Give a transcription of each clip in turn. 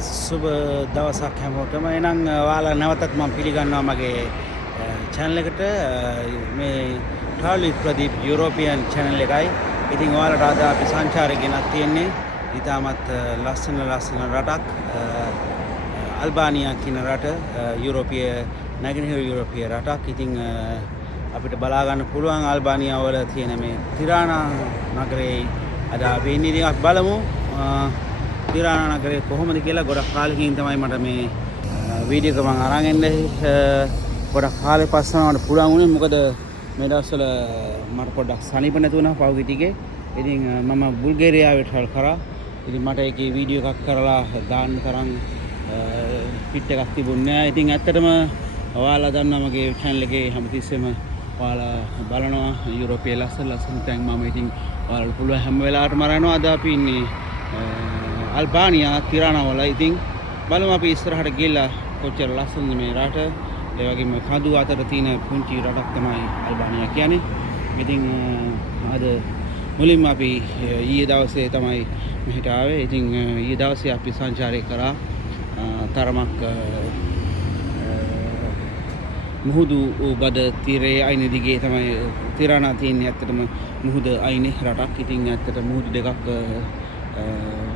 සුබ දවසක් හැමෝටම. එහෙනම් ඔයාලා නැවතත් මම පිළිගන්නවා මගේ channel එකට. මේ travel with Pradeep European channel එකයි. ඉතින් ඔයාලට අද අපි සංචාරය ගෙනත් තියෙන්නේ. ඊටමත් ලස්සන රටක් අල්බානියා කියන රට. යුරෝපීය නැගෙනහිර යුරෝපීය රටක්. ඉතින් අපිට බලා ගන්න පුළුවන් අල්බානියා වල තියෙන මේ තිරානා නගරයේ අද අපි ඉන්නේ. ඉතින් අපි බලමු තිරානා නගරේ කොහොමද කියලා. ගොඩක් කාලෙකින් තමයි මට මේ වීඩියෝ එක මම අරන් එන්නේ. ගොඩක් කාලෙ පස්සේ මට පුළුවන් වුණේ. මොකද මේ දවස්වල මට පොඩ්ඩක් සනීප නැති වුණා පහුගිය ටිකේ. ඉතින් මම බුල්ගේරියාවට travel කරා. ඉතින් මට ඒකේ වීඩියෝ එකක් කරලා දාන්න තරම් පිට් එකක් තිබුණේ නැහැ. ඉතින් ඇත්තටම ඔයාලා දන්නා මගේ channel එකේ හැමතිස්සෙම ඔයාලා බලනවා යුරෝපයේ ලස්සන තැන්. මම ඉතින් ඔයාලට පුළුවන් හැම වෙලාවටම අරනවා. අද අපි ඉන්නේ අල්බානියා තිරානා වල. ඉතින් බලමු අපි ඉස්සරහට ගිහලා කොච්චර ලස්සනද මේ රට. ඒ වගේම කඳු අතර තියෙන පුංචි රටක් තමයි අල්බානියා කියන්නේ. ඉතින් අද මුලින්ම අපි ඊයේ දවසේ තමයි මෙහෙට ආවේ. ඉතින් ඊයේ දවසේ අපි සංචාරය කරා තරමක් මුහුදු බද තීරයේ අයින දිගේ තමයි තිරානා තියෙන්නේ. ඇත්තටම මුහුද අයිනේ රටක්. ඉතින් ඇත්තට මුහුදු දෙකක්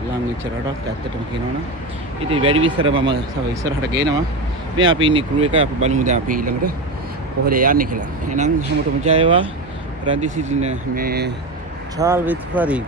ලං වෙච්ච රටක් ඇත්තටම කියනවනම්. ඉතින් වැඩි විස්තර මම තව ඉස්සරහට ගේනවා. මේ අපි ඉන්නේ ක්‍රූ එකයි. අපි බලමු දැන් අපි ඊළඟට කොහෙද යන්නේ කියලා. එහෙනම් හැමෝටම ජය වේවා. රැඳී සිටින මේ travel with ප්‍රදීප්